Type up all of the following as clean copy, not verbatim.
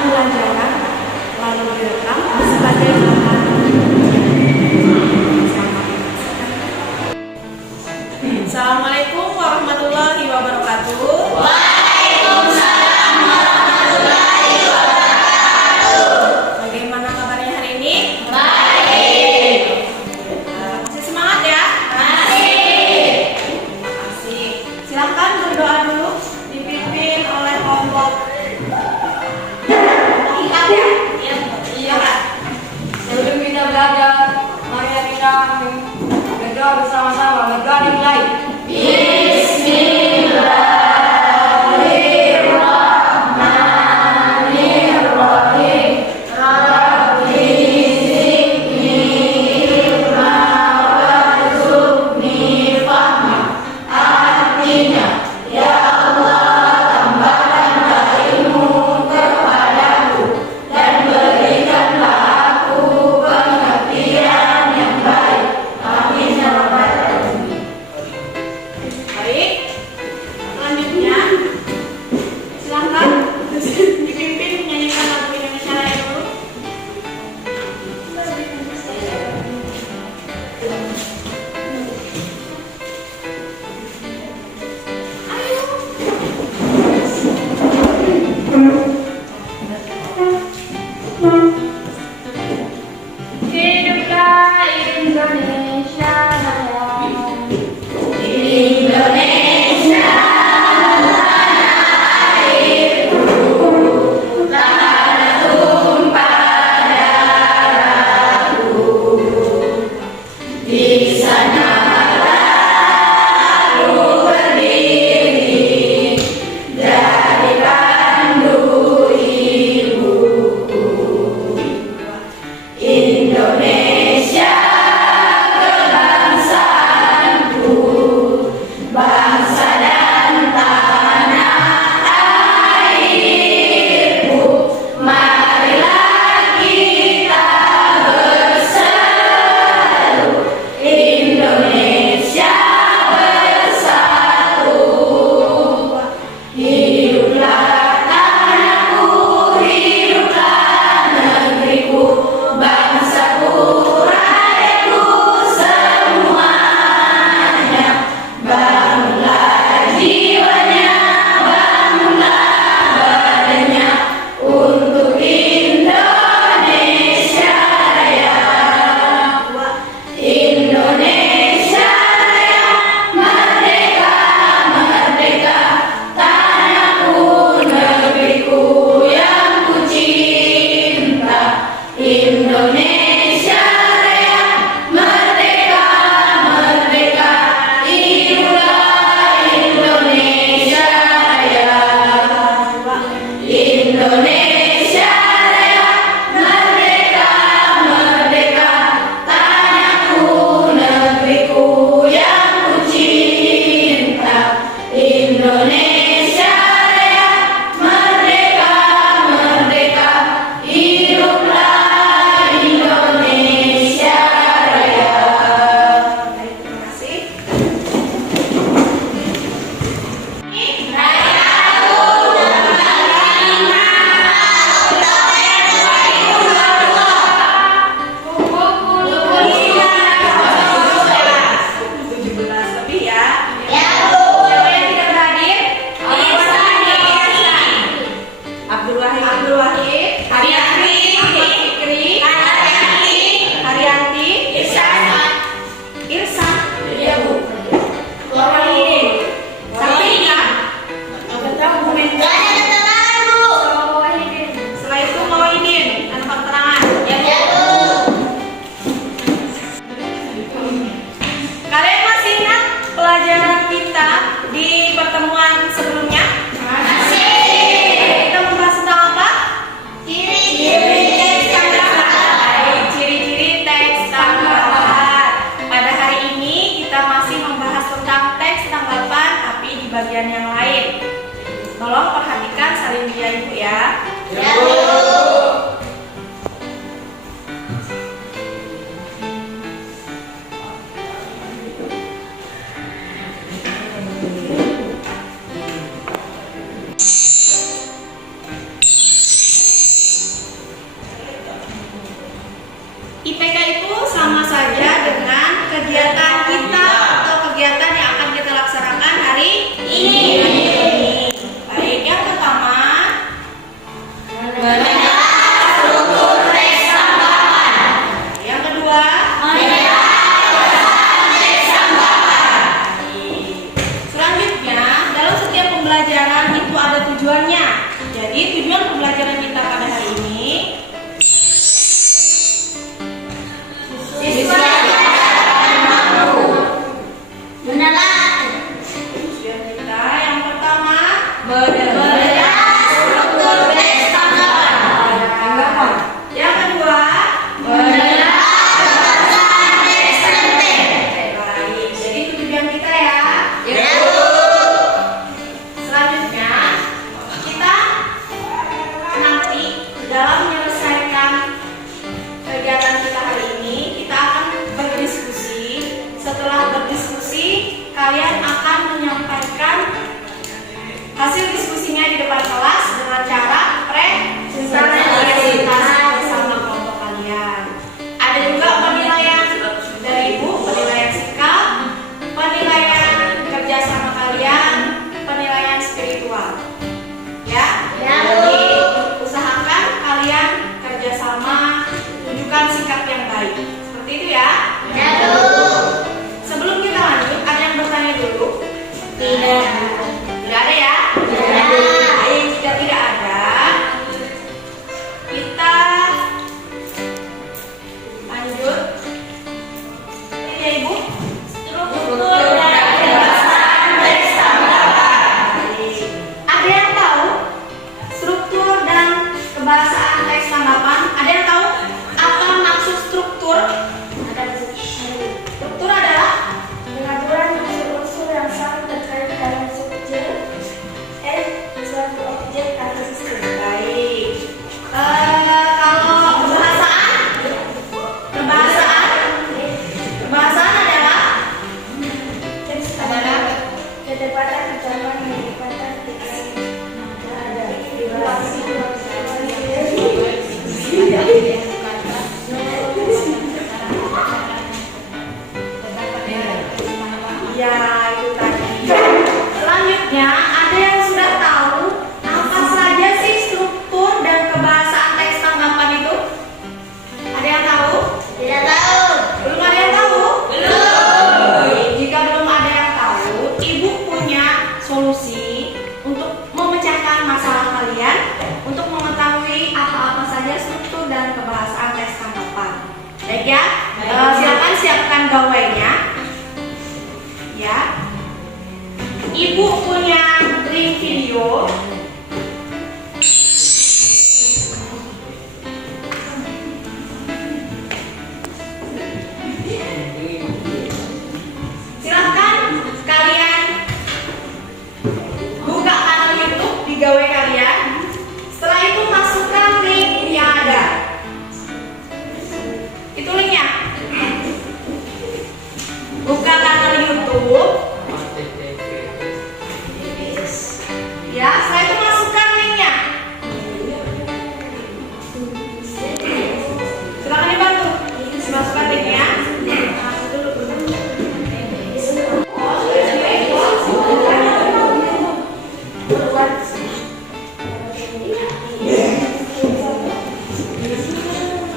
pembelajaran lalu direkam sebagai bahan. Assalamualaikum warahmatullahi wabarakatuh. Waalaikumsalam warahmatullahi wabarakatuh. Bagaimana kabarnya hari ini? Baik. Masih semangat ya? Masih. Terima kasih. Silakan berdoa dulu, dipimpin oleh kelompok. Kita ya? Iya Kak. Sebelum kita belajar, mari kita berdoa bersama-sama. Berdoa dimulai. Bismillahirrahmanirrahim. Rabbi zidni ilma warzuqni fahma. Artinya, ya Allah, tambahkanlah ilmu kepadaku dan berikanlah aku pengertian yang baik. Amin ya rabbal alamin. Baik. Selanjutnya, silakan dipimpin menyanyikan lagu Indonesia Raya dulu. Hiduplah Indonesia Raya. Indonesia Di sana aku berdiri, dari pandu ibuku. Indonesia kebangsaanku, bangsa dan tanah airku. Marilah kita berseru, Indonesia bersatu. Hiduplah tanahku, hiduplah negeriku, bangsaku, rakyatku semuanya. Bangunlah jiwanya, bangunlah badannya untuk Indonesia Raya. Indonesia Raya, merdeka, merdeka, tanahku, negeriku yang ku cinta. Indonesia Raya, merdeka, merdeka, hiduplah Indonesia Raya. Indonesia Raya, merdeka, merdeka, tanahku, negeriku yang ku cinta. Indonesia Raya, merdeka, merdeka, hiduplah Indonesia Raya. Baik, terima kasih. Lebih ya. Siapa yang tidak berhadir? Abdul Wahid, Haryanti, Fikri, Haryanti, Irsan, Iya Bu. Wahidin. Sampai ya. Setelah itu Mawahidin, anak keterangan. Kalian masih ingat pelajaran kita di pertemuan sebelumnya? Masih. Kita membahas tentang apa? Ciri-ciri teks tanggapan. Pada hari ini kita masih membahas tentang teks tanggapan, tapi di bagian yang lain. Tolong perhatikan salin dia Ibu ya. IPK itu sama saja dengan kegiatan kita atau kegiatan yang akan kita laksanakan hari ini. Baik, yang pertama, Menelaah struktur teks tanggapan. yang kedua, Menelaah kebangsaan teks tanggapan. selanjutnya dalam setiap pembelajaran itu ada tujuannya. Jadi tujuan pembelajaran kita pada hari ini, Siswa diajarkan mampu menelaah tujuan kita yang pertama, menelaah struktur teks tanggapan. yang kedua, Menelaah kebangsaan teks tanggapan. baik. Jadi itu tujuan kita ya. Ya. Selanjutnya kita nanti dalam menyelesaikan kegiatan kita hari ini kita akan berdiskusi. Setelah berdiskusi kalian akan menyampaikan hasil diskusinya di depan kelas dengan cara presentasi bersama kelompok kalian. Ada juga penilaian dari ibu, penilaian sikap, penilaian kerjasama kalian, penilaian spiritual. Ya, Ya, jadi usahakan kalian kerjasama, tunjukkan sikap yang baik. Seperti itu ya. Ya, Bu. Sebelum kita lanjut, ada yang bertanya dulu? Tidak. Tidak ada ya? Tidak. Baik, jika tidak ada, kita lanjut. Ya Ibu, Struktur dan kebangsaan teks tanggapan. ada yang tahu struktur dan kebahasaan teks tanggapan? Ada yang tahu apa maksud struktur? Struktur adalah Pengaturan unsur-unsur yang saling terkait dalam subjek dan suatu objek atau sistem. baik. Kalau kebahasaan adalah Ketepatan ucapan dan ketepatan diksi. Ada relasi ya itu tadi. Selanjutnya ada yang sudah tahu apa saja sih struktur dan kebahasaan teks tanggapan itu? Ada yang tahu? Tidak tahu. Belum ada yang tahu? Belum. Jika belum ada yang tahu, Ibu punya solusi untuk memecahkan masalah kalian, untuk mengetahui apa-apa saja struktur dan kebahasaan teks tanggapan. Baik ya, silakan siapkan gawainya. Ya, Ibu punya link video. Silahkan kalian buka kanal YouTube di gawai kalian. Setelah itu masukkan link yang ada. Itu linknya. Buka kanal YouTube. Ya, setelah itu masukkan linknya. Silakan dibantu. Masukkan linknya.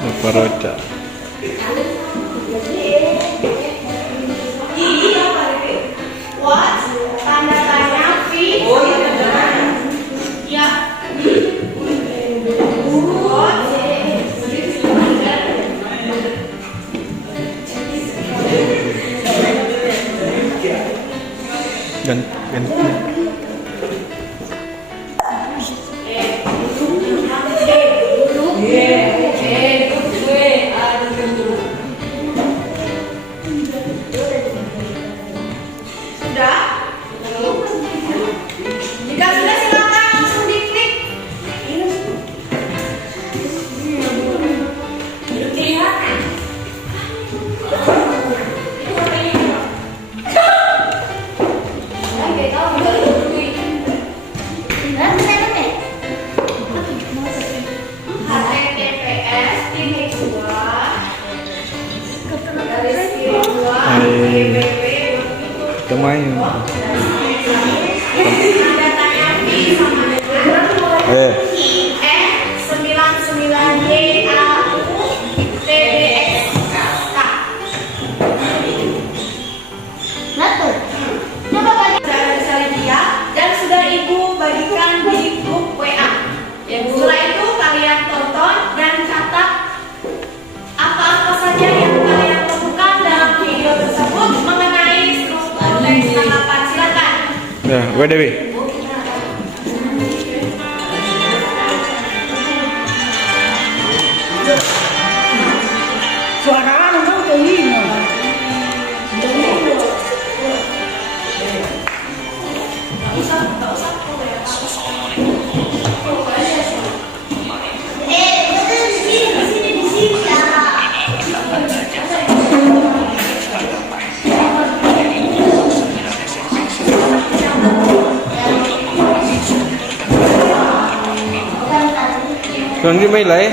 Apa roda? What? Tanda tanya V. Ya. What? Ganti. Kemain. Tanda tanya V sama dengan 99YAUTBXK. Betul. Coba bagi. Sudah bisa lihat dan sudah Ibu bagikan di grup WA. Setelah itu kalian tonton dan catat apa-apa saja yang kalian temukan dalam video tersebut mengenai struktur teks tanggapan. Silakan. Ya, gue Dewi. Suara orang tuh ini. Betul di sini ya. Con cái mấy lấy.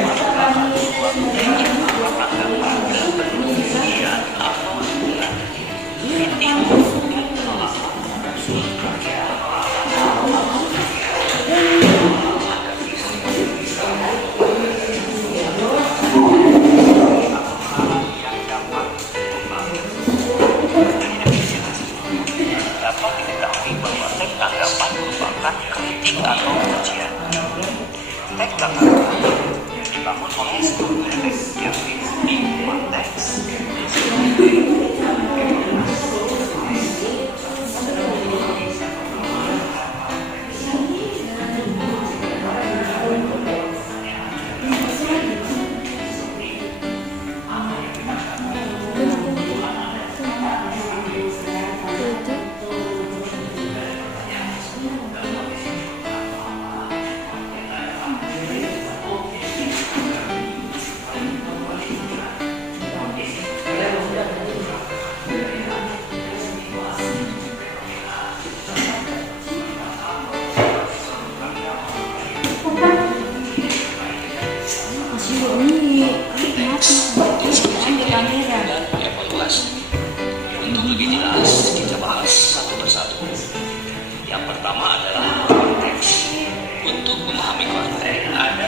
Dapat diketahui bahwa teks tanggapan merupakan kritik atau pujian. Teks tanggapan yang dibangun oleh struktur teks yang diikuti konteks. Dan evaluasi. Untuk lebih jelas, kita bahas satu persatu. Yang pertama adalah konteks. Untuk memahami konteks, ada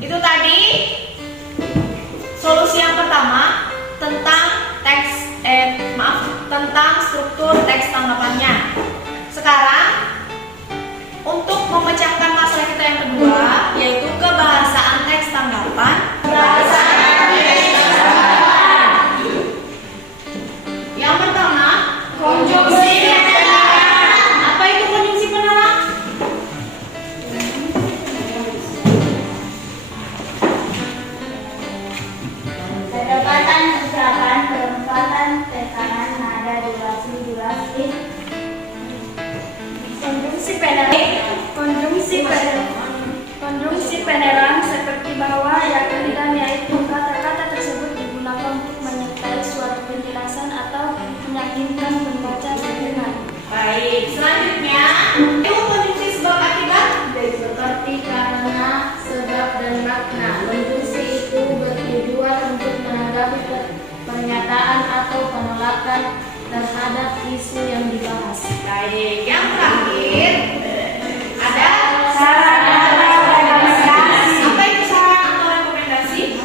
Itu tadi solusi yang pertama tentang tentang struktur teks tanggapannya. Sekarang untuk memecahkan masalah kita yang kedua, yaitu kebahasaan teks tanggapan. Yang pertama, konjungsi penerang. Apa itu konjungsi penerang? Kedapatan ucapan, penempatan tekanan, nada, durasi, konjungsi penerang seperti bawah dan yaitu kata-kata tersebut digunakan untuk menyertai suatu penjelasan atau meyakinkan pembaca dengan. Baik, selanjutnya itu konjungsi sebab akibat. Seperti karena, sebab, dan makna. Konjungsi itu bertujuan untuk menanggapi pernyataan atau penolakan terhadap isu yang dibahas. Baik, yang terakhir ada Saran atau rekomendasi. apa itu saran atau rekomendasi?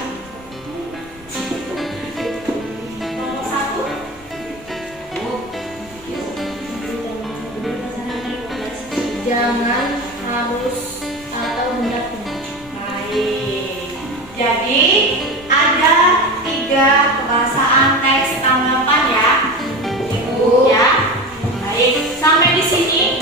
Nomor 1. Jangan, harus, atau hendaknya. Baik. Jadi ada 3 kebahasaan teks tanggapan ya, Ibu ya. Baik, sampai di sini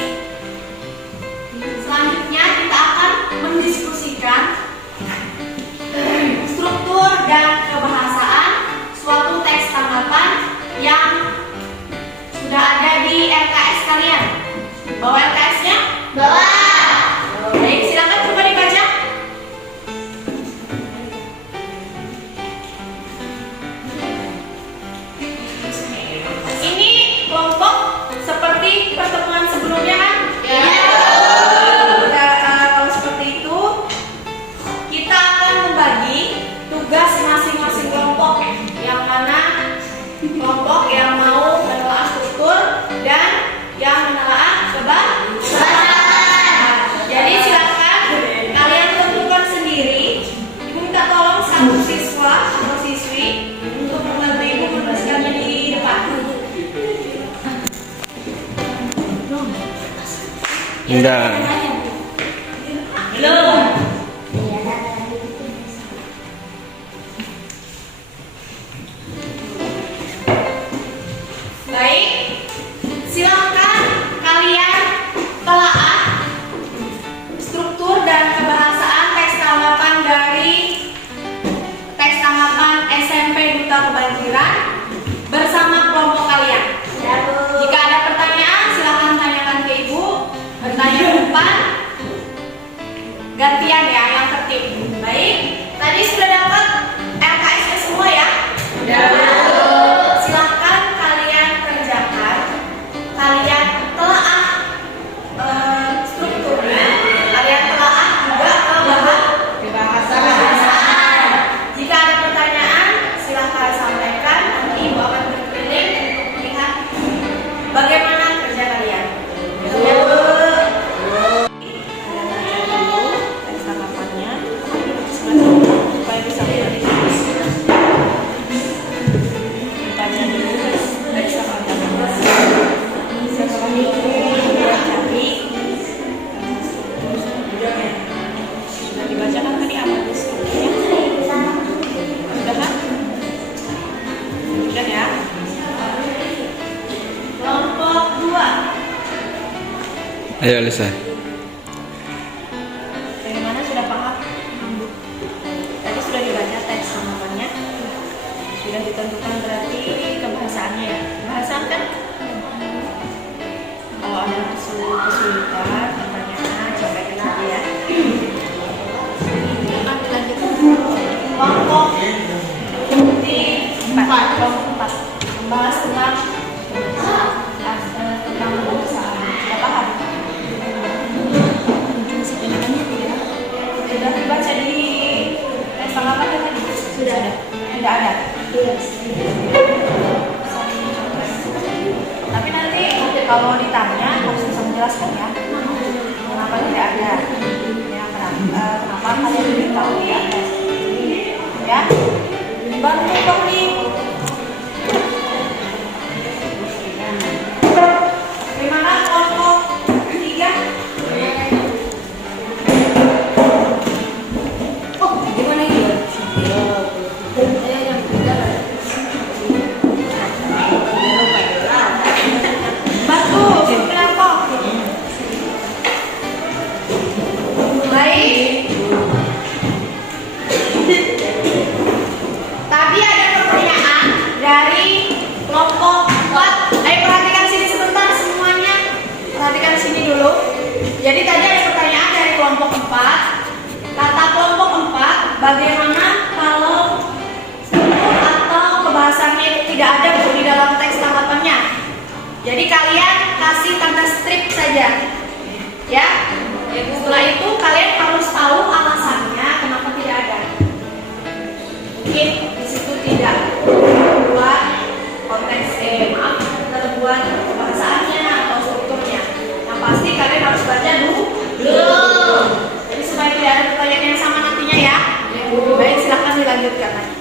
kelompok yang mau menelaah struktur dan yang menelaah kebahasan. Jadi silakan kalian tentukan sendiri. Ibu minta tolong satu siswa atau siswi untuk membantu ibu menuliskannya di depan. Enggak. Belum. Baik, silakan kalian telaah struktur dan kebahasaan teks tanggapan dari teks tanggapan SMP Duta Kebanjiran bersama kelompok kalian. Jika ada pertanyaan, silakan tanyakan ke ibu. Bertanya ke depan. Gantian ya, yang tertib. Baik, tadi sudah dapat LKS-nya semua ya? Sudah. Silakan kalian kerjakan. Kalian telaah strukturnya. Kalian telaah juga kebahasaan. Jika ada pertanyaan, silakan sampaikan. Nanti ibu akan berkeliling untuk melihat bagaimana kerja kalian. Supaya bisa menulis. Tanya dulu teks tanggapan. Setelah itu cari. Sudah dibacakan tadi apa strukturnya? Sudah kan? Sudah ya. Kelompok 2. Ayo Lisa. Dari mana sudah paham? Tadi sudah dibaca teks tanggapannya. Sudah ditentukan berarti kebahasaannya ya. Kebahasaan kan? Kalau ada kesulitan, pertanyaan, sampaikan aja ya. Lanjut. Kelompok di 4. Kelompok 4 membahas tentang kebahasaan. Sudah paham? Sudah dibaca di teks tanggapan tadi? Sudah ada. Tidak ada. Tapi nanti kalau ditanya harus bisa menjelaskan ya. Kenapa tidak ada? Ya, kenapa kalian beritahu di atas? Ya. Bantu dong nih. Bagaimana kelompok 3? Gimana ini? Batu, kelompok. Baik. Tadi ada pertanyaan dari kelompok 4. Ayo perhatikan sini sebentar semuanya. Perhatikan sini dulu. Jadi tadi ada pertanyaan dari kelompok 4. Kata kelompok 4, bagaimana kalau struktur atau kebahasannya itu tidak ada di dalam teks tanggapannya? Jadi kalian kasih tanda strip saja, ya. Setelah itu kalian harus tahu alasannya kenapa tidak ada. Mungkin di situ tidak terbuat konteks, terbuat kebahasaannya atau strukturnya. Yang pasti kalian harus baca dulu. Jadi supaya tidak ada pertanyaan yang sama nantinya ya. Baik, silakan dilanjutkan lagi.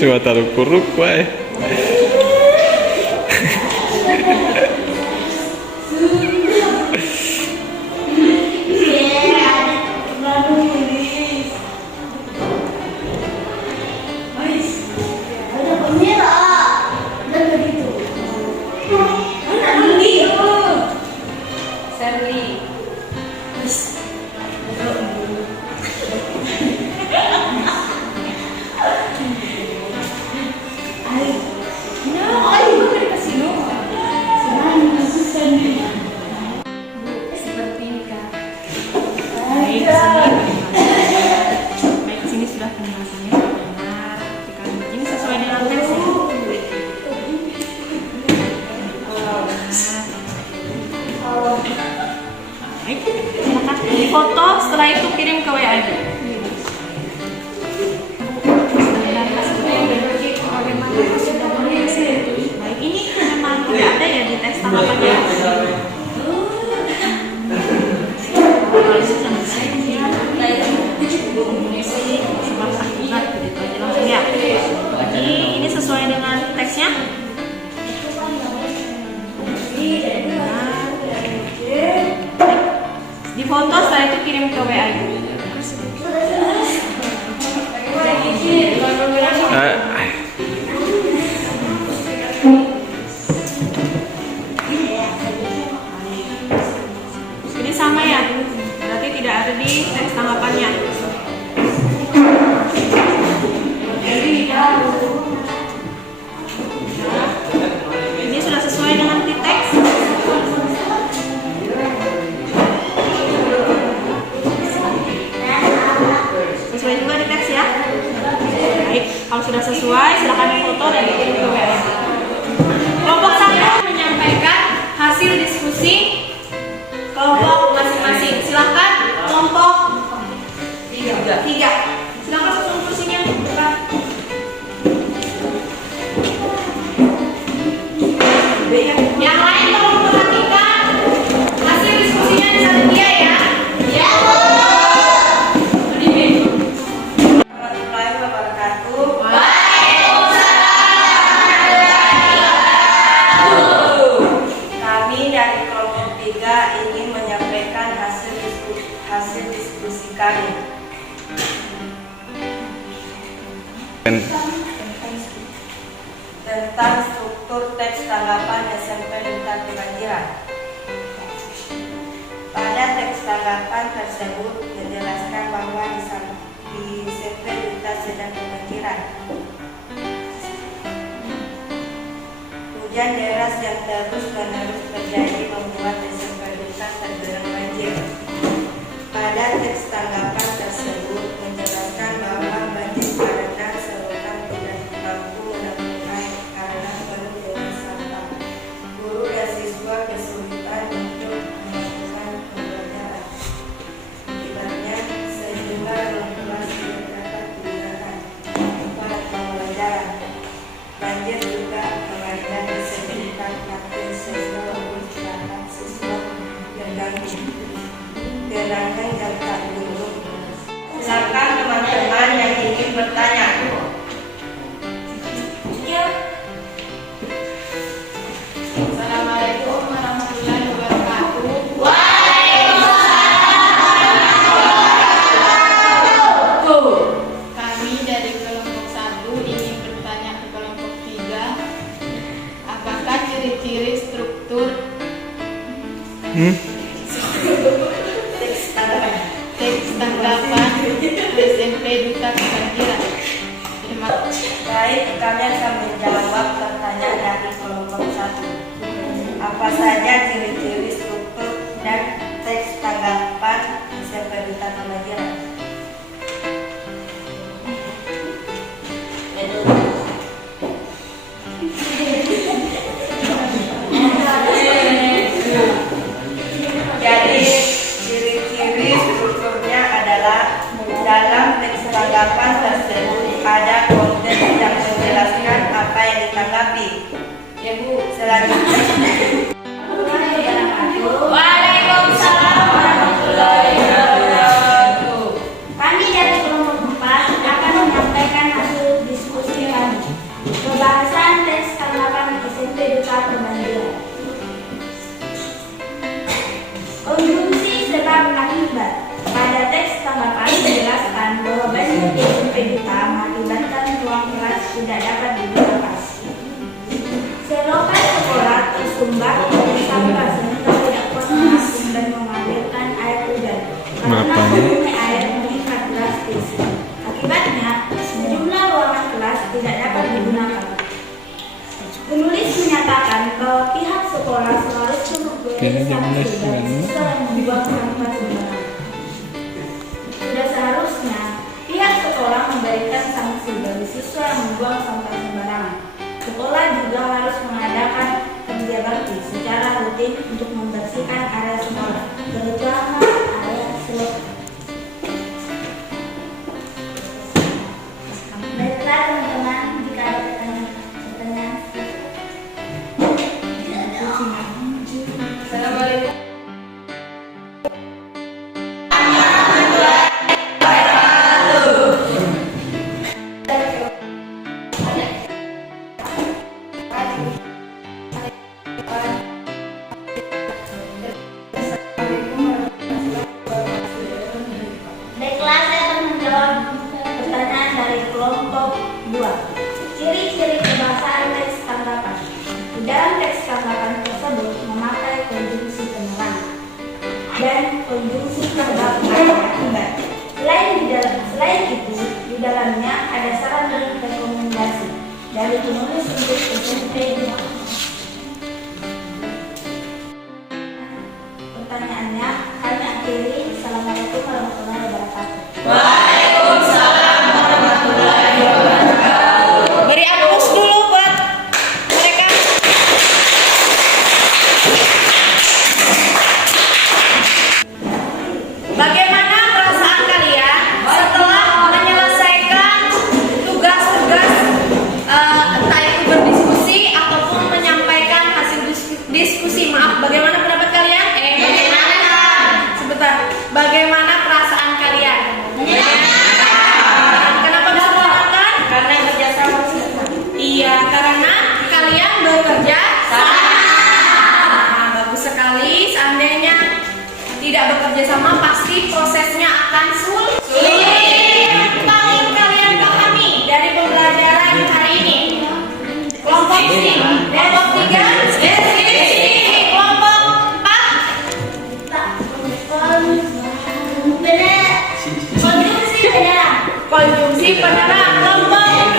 Si mata rukuruk wae. Baik, sini sudah penjelasannya benar. Ini sesuai dengan teks ya. Baik, silakan difoto. Setelah itu kirim ke WA aja. Baik, ini memang tidak ada ya di teks tanggapannya. Ini sesuai dengan teksnya. Di foto, setelah itu kirim ke WA. Ini sama ya, berarti tidak ada di teks tanggapannya. Ini sudah sesuai dengan teks. Sesuai juga di teks ya. Baik, kalau sudah sesuai silakan foto dan dikirim ke WA. Kelompok 1 menyampaikan hasil diskusi kelompok masing-masing. Silakan kelompok 3. Silakan susun kursinya. Yang lain tolong perhatikan hasil diskusinya di satu dia ya. Ya. Warahmatullahi wabarakatuh. Kami dari kelompok 3 ingin menyampaikan hasil diskusi kami tentang struktur teks tanggapan SMP Duta Kebanjiran. Pada teks tanggapan tersebut menjelaskan bahwa di SMP Duta sedang kebanjiran. Hujan deras yang terus-menerus terjadi membuat SMP Duta tergenang banjir. Pada teks tanggapan tersebut menjelaskan bahwa banjir karena selokan tidak mampu menampung air karena penuh dengan sampah. Guru dan siswa kesulitan untuk melakukan pembelajaran. Akibatnya sejumlah ruang kelas tidak dapat digunakan untuk pembelajaran. Banjir juga melanda kesulitan praktik siswa maupun perangkat siswa terganggu. tanggapan SMP Duta Kebanjiran. Terima kasih. Baik, kami akan menjawab pertanyaan dari kelompok 1. Apa saja ciri-ciri struktur dan teks tanggapan SMP Duta Kebanjiran? Jadi ciri-ciri strukturnya adalah dalam teks tanggapan tersebut ada konten yang menjelaskan apa yang ditanggapi. Ya Bu, selanjutnya. Waalaikumsalam warahmatullahi wabarakatuh. Kami dari kelompok 4 akan menyampaikan hasil diskusi kami. Pembahasan teks tanggapan SMP Duta Kebanjiran. Konjungsi sebab akibat. Pada teks tanggapan dijelaskan bahwa banjir di SMP Duta mengakibatkan ruang kelas tidak dapat digunakan. Selokan sekolah tersumbat oleh sampah sehingga tidak kuat menampung dan mengalirkan air hujan karena volume air meningkat drastis. Akibatnya, sejumlah ruangan kelas tidak dapat digunakan. Penulis menyatakan bahwa pihak sekolah seharusnya memberi sanksi bagi siswa yang membuang sampah sembarangan. Sudah seharusnya pihak sekolah memberikan sanksi bagi siswa yang membuang sampah sembarangan. Sekolah juga harus mengadakan kerja bakti secara rutin untuk membersihkan area sekolah, terutama area selokan. Baiklah teman-teman, jika ada pertanyaan. Assalamualaikum. Baiklah, saya akan menjawab pertanyaan dari kelompok 2. Ciri-ciri kebahasaan teks tanggapan. Di dalam teks tanggapan tersebut memakai konjungsi penerang dan konjungsi sebab akibat. Selain itu, di dalamnya ada saran dan rekomendasi dari penulis untuk SMP. Pertanyaannya kami akhiri. Assalamualaikum warahmatullahi wabarakatuh. Waalaikumsalam warahmatullahi wabarakatuh. Beri aplaus dulu buat mereka. Bagaimana perasaan kalian setelah menyelesaikan tugas-tugas entah itu berdiskusi ataupun menyampaikan hasil diskusi? Maaf, bagaimana pendapat kalian? Bagaimana? Sebentar. Bagaimana perasaan kalian? Kenapa bisa menyenangkan? Karena kerja sama. Iya, karena kalian bekerja sama. Nah, bagus sekali. Seandainya tidak bekerja sama, pasti prosesnya akan sulit. Yang paling kalian pahami dari pembelajaran hari ini? Kelompok C, kelompok 3, kelompok 4. Konjungsi penerang. Kelompok 2,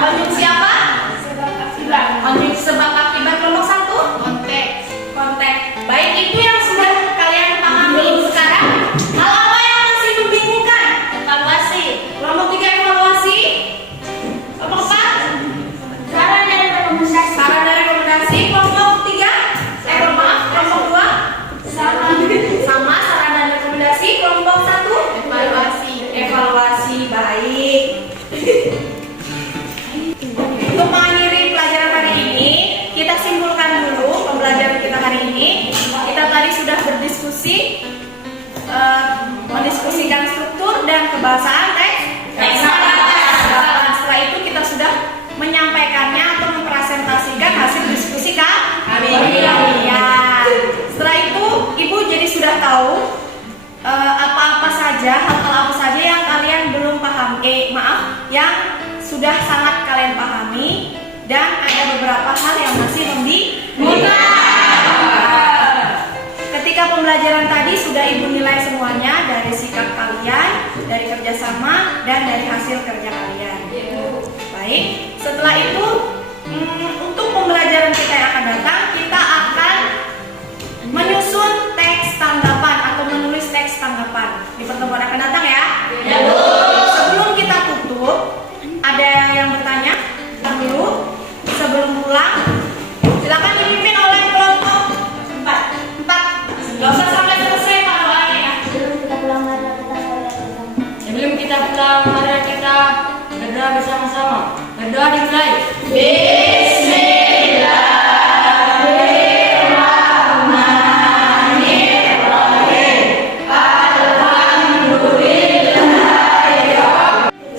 konjungsi apa? Konjungsi sebab akibat. Kelompok 1, konteks. Baik, itu yang sudah kalian pahami. Sekarang hal apa yang masih membingungkan? Evaluasi. Kelompok 3 evaluasi. Kelompok 4 saran dan rekomendasi. Kelompok 3 kelompok 2 sama saran dan rekomendasi. Kelompok 1 evaluasi. Baik. Untuk mengakhiri pelajaran hari ini, kita simpulkan dulu pembelajaran kita hari ini. Kita tadi sudah berdiskusi, mendiskusikan struktur dan kebahasaan teks tanggapan. Setelah itu kita sudah menyampaikannya atau mempresentasikan hasil diskusi kami. Ya. Setelah itu Ibu jadi sudah tahu apa-apa saja, hal-hal apa saja yang kalian belum paham, yang sudah sangat kalian pahami, dan ada beberapa hal yang masih membingungkan. Ketika ketika pembelajaran tadi sudah Ibu nilai semuanya dari sikap kalian, dari kerjasama, dan dari hasil kerja kalian. Baik, setelah itu untuk pembelajaran kita yang akan datang, kita akan menyusun teks tanggapan atau menulis teks tanggapan di pertemuan akan datang ya. Sebelum kita tutup, ada yang bertanya dulu sebelum pulang. Silakan dipimpin oleh kelompok 4. Gak usah sampai selesai Pak doanya ya. Sebelum kita pulang, mari kita berdoa bersama-sama. Berdoa dimulai.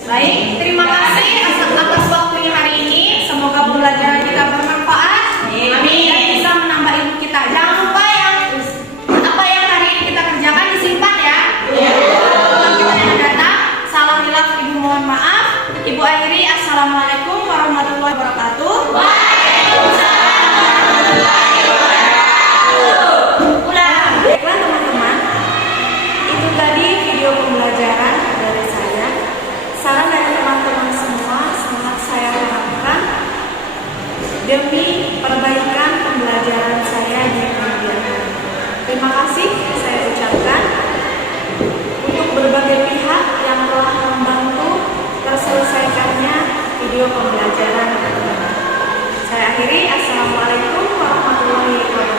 Baik, terima kasih atas waktunya hari ini. Semoga pembelajaran kita bermanfaat. Amin. Dan bisa menambah ilmu kita. Jangan lupa apa yang hari ini kita kerjakan disimpan ya. Untuk kita yang datang, salam hilaf, Ibu mohon maaf. Ibu akhiri, assalamualaikum warahmatullahi wabarakatuh. Baiklah teman-teman, itu tadi video pembelajaran dari saya. Saran dari teman-teman semua sangat saya harapkan demi perbaikan pembelajaran saya di kemudian hari. Terima kasih saya ucapkan untuk berbagai pihak yang telah membantu terselesaikannya video pembelajaran. Saya akhiri, assalamualaikum warahmatullahi wabarakatuh.